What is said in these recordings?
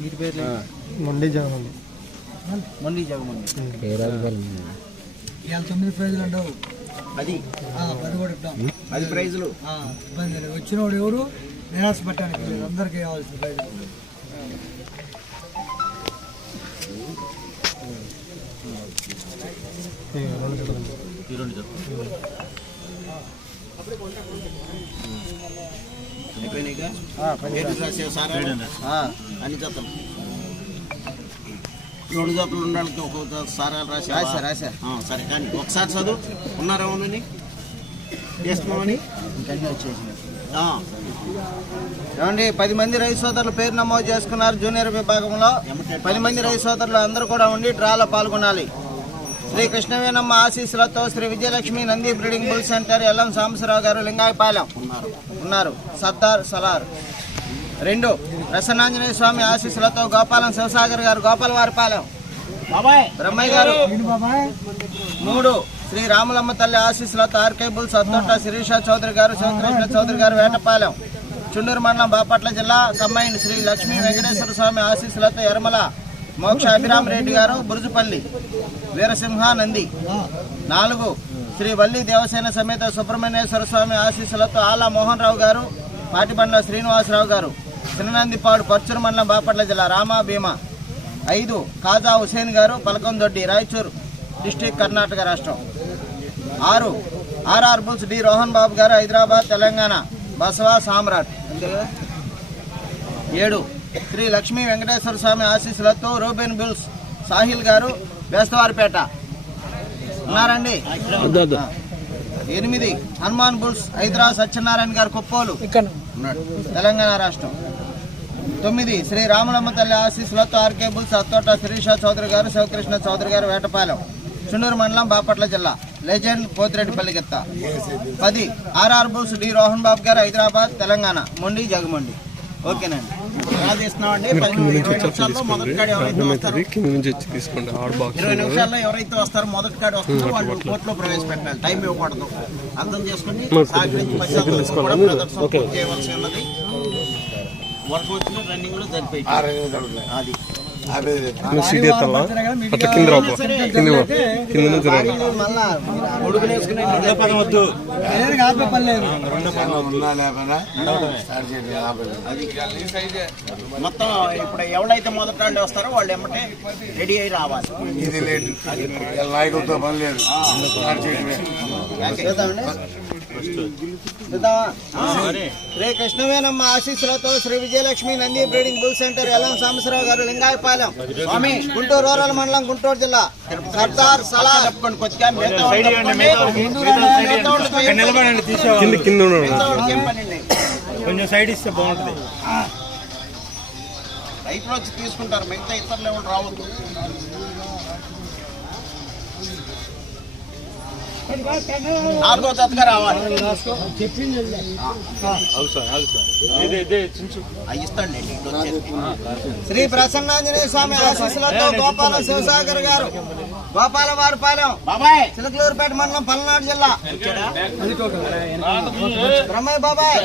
వీటి పేర్లు? మండి జగమండి. మొండి జగమండి. ఇవాళ తొమ్మిది ప్రైజులు ఉండవు అది ఆ, పది కూడా ఇద్దాం. అది ప్రైజులు. ఆ, ఇబ్బంది లేదు వచ్చినోడు ఎవరు? నిరాశ పట్టడానికి లేదు. అందరికీ కావాల్సిన ప్రైజులు. ఈ రెండు అన్ని జతలు రెండు జతలు ఉండడానికి ఒక సారాలు రాసి రాసా రాసా సరే కానీ ఒకసారి చదువు. ఉన్నారా ఉందని చేస్తున్నామని ఆ. ఏమండి పది మంది రైతు సోదరులు పేరు నమోదు చేసుకున్నారు జూనియర్ విభాగంలో. పది మంది రైతు సోదరులు అందరూ కూడా ఉండి డ్రాలో పాల్గొనాలి. శ్రీ కృష్ణవేణమ్మ ఆశీస్సులతో Sri Vijayalakshmi Nandi breeding bull centre LM Sambasivarao గారు లింగాయపాలెం ఉన్నారు. సర్దార్ సలార్. రెండు ప్రసన్నాంజనేయ స్వామి ఆశీస్సులతో గోపాలం శివసాగర్ గారు గోపాలవారిపాలెం. బాబాయ్. బ్రహ్మయ్య గారు. మూడు శ్రీ రాములమ్మ తల్లి ఆశీస్సులతో ఆర్కే బుల్స్ అత్తొట్ట శిరీష చౌదరి గారు శివకృష్ణ చౌదరి గారు వేటపాలెం. చుండూరు మండలం బాపట్ల జిల్లా కంబైన్ శ్రీ లక్ష్మీ వెంకటేశ్వర స్వామి ఆశీస్సులతో ఎరమల మోక్ష అభిరామ్ రెడ్డి గారు బురుజుపల్లి వీరసింహ నంది. నాలుగు శ్రీ వల్లి దేవసేన సమేత సుబ్రహ్మణ్యేశ్వర స్వామి ఆశీస్సులతో ఆలా మోహన్ రావు గారు పాటిబండ్ల శ్రీనివాసరావు గారు చిన్ననందిపాడు పర్చూరు మండలం బాపట్ల జిల్లా రామా భీమా. ఐదు కాజా హుసేన్ గారు పలకందొడ్డి రాయచూరు డిస్టిక్ కర్ణాటక రాష్ట్రం. ఆరు RR bulls D Rohan Babu గారు హైదరాబాద్ తెలంగాణ బసవా సామ్రాట్. ఏడు శ్రీ లక్ష్మీ వెంకటేశ్వర స్వామి ఆశీస్సులతో రూబెన్ బుల్స్ సాహిల్ గారు బేస్తవారిపేట ఉన్నారండి. ఎనిమిది హనుమాన్ బుల్స్ హైదరాబాద్ సత్యనారాయణ గారు కొప్పోలు. ఉన్నాడు. తెలంగాణ రాష్ట్రం. తొమ్మిది శ్రీ రాములమ్మ తల్లి ఆశీస్సులతో ఆర్కే బుల్స్ అత్తోట శిరీష చౌదరి గారు శివకృష్ణ చౌదరి గారు వేటపాలెం. చుండూరు మండలం బాపట్ల జిల్లా. లెజెండ్ పోతిరెడ్డిపల్లి గిత్త. పది RR bulls D Rohan Babu గారు హైదరాబాద్ తెలంగాణ. మొండి జగమొండి. ఓకేనండి. కింద నుంచి వచ్చి తీసుకోండి. ఆడ బాక్స్ ఇరవై నిమిషాల్లో ఎవరైతే వస్తారో మొదటి కాడ వస్తారో వాళ్ళు కోర్టులో ప్రవేశపెట్టాలి. టైం ఇవ్వకూడదు. అర్థం చేసుకుని చేయవలసి ఉన్నది. వర్క్ వచ్చిన రన్నింగ్లో జరిపోయి. అది. సీట్ ఎత్తాలా? అట్లా కింద రాపో. కింద. కింద నుంచి లేదు లేదు అది మొత్తం ఇప్పుడు ఎవరైతే మొదటి వాళ్ళు వస్తారో వాళ్ళు ఎమ్మటే రెడీ అయి రావాలి. ఇది లేటు నాయకులతో పని లేదు. శ్రీ కృష్ణవేనమ్మ ఆశీస్సులతో Shri Vijayalakshmi Nandi breeding bull centre LM Sambasivarao గారు లింగాయపాలెం. స్వామి గుంటూరు రూరల్ మండలం గుంటూరు జిల్లా. సర్దార్ సలా? కొంచెం సైడ్ ఇస్తే బాగుంటుంది. రైతులు వచ్చి తీసుకుంటారు. మిగతా ఇతరులు ఎవరు రావద్దు. నాలుగో జతగా రావాలి. శ్రీ ప్రసన్నాంజనేయ స్వామి ఆశీస్సులతో గోపాల శివసాగర్ గారు గోపాల వారిపాలెం బాబాయ్! చిలకలూరుపేట మండలం పల్నాడు జిల్లా. బ్రహ్మయ్య బాబాయ్!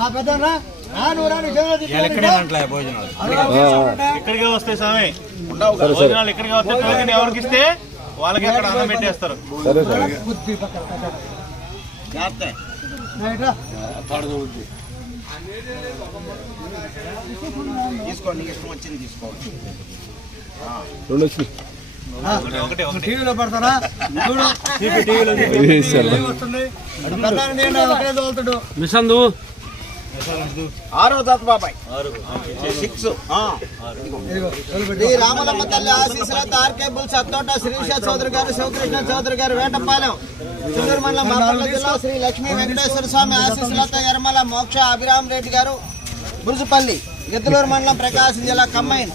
ఆ పెద్దరా ఇక్కడికే వస్తాయి స్వామి. భోజనాలు ఇక్కడికే వస్తాయి ఎవరికి ఇస్తే వాళ్ళకి ఇక్కడ అన్నం పెట్టేస్తారు? బుద్ధి పక్కన పక్కన. జాగ్రత్త. రైట్? రా. తీసుకోండి నీకు ఇష్టం వచ్చింది ఆ, ఒకటే ఒకటి. టీవీలో పడతారా చూడు. టీవీలో టీవీ వస్తుంది. ఒకటే తోలుతాడు. ఆరో జత బాబాయ్. సిక్స్. శ్రీ రామలమ్మ తల్లి ఆశీస్సులతో ఆర్కే బుల్స్ అత్తోట శ్రీష చౌదరి గారు శివకృష్ణ చౌదరి గారు వేటపాలెం చిత్తూరు మండలం బాపట్ల జిల్లా శ్రీ లక్ష్మీ వెంకటేశ్వర స్వామి ఆశీస్సులతో ఎర్మల మోక్ష అభిరామ్ రెడ్డి గారు బురుజుపల్లి. గిద్దలూరు మండలం ప్రకాశం జిల్లా కమ్మైన్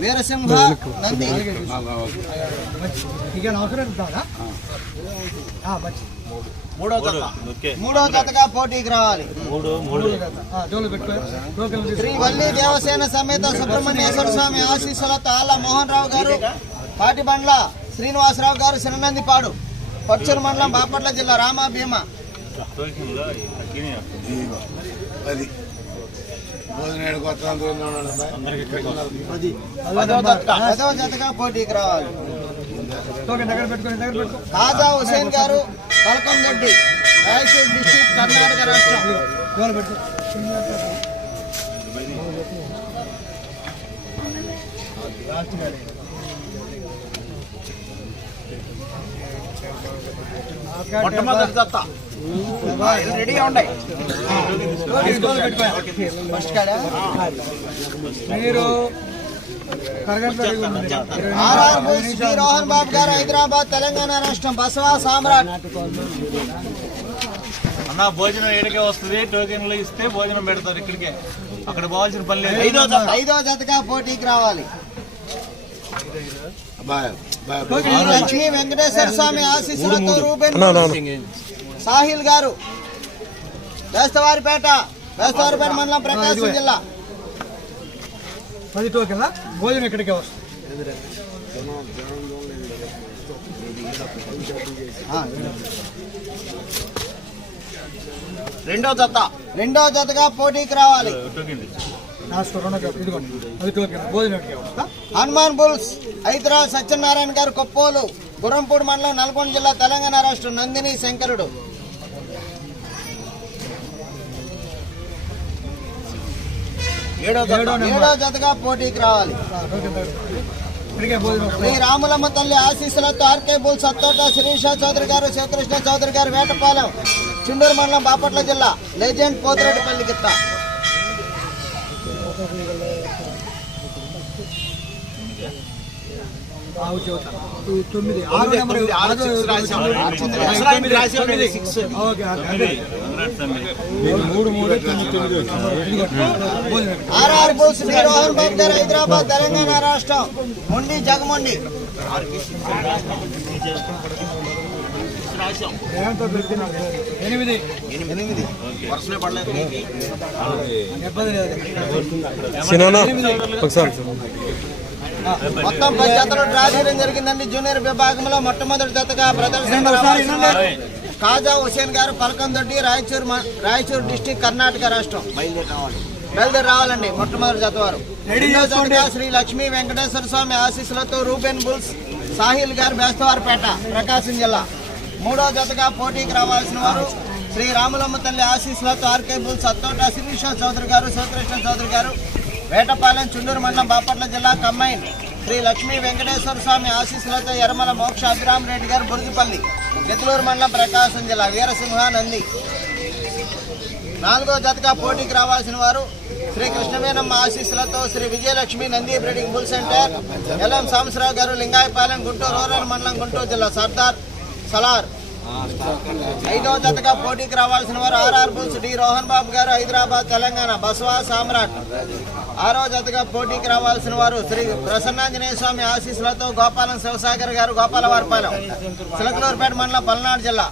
వీరసింహ నంది. మూడో జత. మూడో జతగా పోటీకి రావాలి. మూడు మూడు. ఆ, జోలు పెట్టుకో. టోకెన్ తీసుకో. శ్రీ వల్లి దేవసేన సమేత సుబ్రహ్మణ్యేశ్వర స్వామి ఆశీస్సులతో ఆల మోహన్ రావు గారు పాటిబండ్ల శ్రీనివాసరావు గారు సిననందిపాడు పచ్చూరు మండలం బాపట్ల జిల్లా రామా భీమా. జతగా జతగా పోటీకి రావాలి. టోకెన్ దగ్గర పెట్టుకొని దగ్గర పెట్టుకో. కాజా హుసేన్ గారు పలకం దొడ్డి రాయచూర్ డిస్టిక్ కర్ణాటక రాష్ట్రం. దూరం మొట్టమొదటి జత. రెడీగా ఉన్నాయి ఫస్ట్ కాడ మీరు కరగంట ఆర్ఆర్ బుల్స్ శ్రీ రోహన్ బాబు గారు హైదరాబాద్ తెలంగాణ రాష్ట్రం బసవా సామ్రాట్. అన్న భోజనం ఏడికే వస్తుంది టోకెన్లు ఇస్తే భోజనం పెడతారు ఇక్కడికే. అక్కడ పోవాల్సిన పని లేదు. ఐదో జత ఐదో జతగా పోటీకి రావాలి. లక్ష్మీ వెంకటేశ్వర స్వామి ఆశీస్సులతో. సాహిల్ గారు వేస్తవారిపేట వేస్తవారిపేట మండలం ప్రకాశం జిల్లా. పది టోకెన్ల? భోజనం ఇక్కడికే వస్తుంది. రెండో జత రెండో జతగా పోటీకి రావాలి. హనుమాన్ బుల్స్ హైదరాబాద్ సత్యనారాయణ గారు కొప్పోలు గుర్రంపూడి మండలం నల్గొండ జిల్లా తెలంగాణ రాష్ట్రం నందిని శంకరుడు. ఏడో జత. ఏడో జతగా పోటీకి రావాలి. శ్రీ రాములమ్మ తల్లి ఆశీస్సులతో ఆర్కే బుల్ సత్తోట శిరీష చౌదరి గారు శివకృష్ణ చౌదరి గారు వేటపాలెం చుండూరు మండలం బాపట్ల జిల్లా లెజెండ్ పోతిరెడ్డిపల్లి గిత్త. తొమ్మిది ఆరు నెంబర్ ఆరు రాశాం. Okay okay. మూడు మూడు ఆర్ఆర్ బుల్స్ శ్రీ రోహన్ హైదరాబాద్ తెలంగాణ రాష్ట్రం మొండి జగమొండి రాశాం. ఏమంతో పెడుతున్నాడు? ఎనిమిది. ఎనిమిది. వర్షమే పడలేదు ఇబ్బంది లేదు. సినానా ఒకసారి మొత్తం పది జతలు డ్రా చేయడం జరిగిందండి. జూనియర్ విభాగంలో మొట్టమొదటి జతగా ప్రదర్శన కాజా హుసేన్ గారు పలకందొడ్డి రాయచూర్ రాయచూర్ డిస్టిక్ కర్ణాటక రాష్ట్రం. బయలుదేరి రావాలి. బయలుదేరి రావాలండి మొట్టమొదటి జత వారు. శ్రీ లక్ష్మీ వెంకటేశ్వర స్వామి ఆశీస్సులతో రూబెన్ బుల్స్ సాహిల్ గారు బేస్తవారపేట ప్రకాశం జిల్లా. మూడో జతగా పోటీకి రావాల్సిన వారు శ్రీ రాములమ్మ తల్లి ఆశీస్సులతో ఆర్కే బుల్స్ అత్తోట శిరీష చౌదరి గారు శివకృష్ణ చౌదరి గారు వేటపాలెం చుండూరు మండలం బాపట్ల జిల్లా కమ్మైన్ శ్రీ లక్ష్మీ వెంకటేశ్వర స్వామి ఆశీస్సులతో ఎర్మల మోక్ష అభిరామ్ రెడ్డి గారు బురుగిపల్లి గెతులూరు మండలం ప్రకాశం జిల్లా వీరసింహ నంది నాలుగో జతగా పోటీకి రావాల్సిన వారు శ్రీ కృష్ణవేనమ్మ ఆశీస్సులతో Shri Vijayalakshmi Nandi breeding bull centre LM Sambasivarao గారు లింగాయపాలెం గుంటూరు రూరల్ మండలం గుంటూరు జిల్లా సర్దార్ సలార్. ఐదవ జతగా పోటీకి రావాల్సిన వారు RR bulls D Rohan Babu garu Hyderabad Telangana Basava సామ్రాట్. ఆరో జతగా పోటీకి రావాల్సిన వారు శ్రీ ప్రసన్నాంజనేయ స్వామి ఆశీస్సులతో గోపాలం శివసాగర్ గారు గోపాలవారిపాలెం చిలకలూరుపేట మండలం పల్నాడు జిల్లా.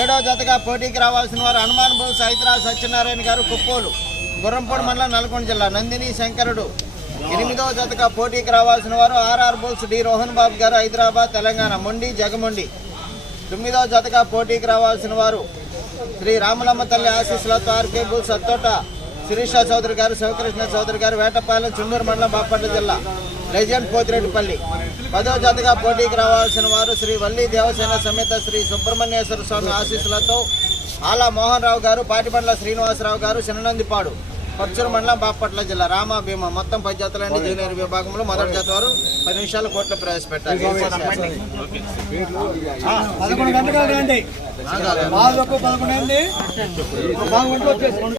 ఏడో జతగా పోటీకి రావాల్సిన వారు హనుమాన్ బుల్స్ హైదరాబాద్ సత్యనారాయణ గారు కుప్పోలు గుర్రంపూడి మండలం నల్గొండ జిల్లా నందిని శంకరుడు. ఎనిమిదవ జతగా పోటీకి రావాల్సిన వారు RR bulls D Rohan Babu గారు హైదరాబాద్ తెలంగాణ మొండి జగమొండి. తొమ్మిదవ జతగా పోటీకి రావాల్సిన వారు శ్రీ రామలమ్మ తల్లి ఆశీస్సులతో ఆర్కే బుల్ సత్తోట శిరీష చౌదరి గారు శివకృష్ణ చౌదరి గారు వేటపాలెం చుండూరు మండలం బాపట్ల జిల్లా లెజెండ్ పోతిరెడ్డిపల్లి. పదో జతగా పోటీకి రావాల్సిన వారు శ్రీ వల్లి దేవసేన సమేత శ్రీ సుబ్రహ్మణ్యేశ్వర స్వామి ఆశీస్సులతో ఆలా మోహన్ రావు గారు పాటిబండ్ల శ్రీనివాసరావు గారు చిన్ననందిపాడు పచ్చూరు మండలం బాపట్ల జిల్లా రామ భీమ మొత్తం పది జతలండి జూనియర్ విభాగంలో మొదటి జత వారు పది నిమిషాలు కోట్లు ప్రవేశపెట్టారు. పదకొండు గంటలకు రండి. పదకొండు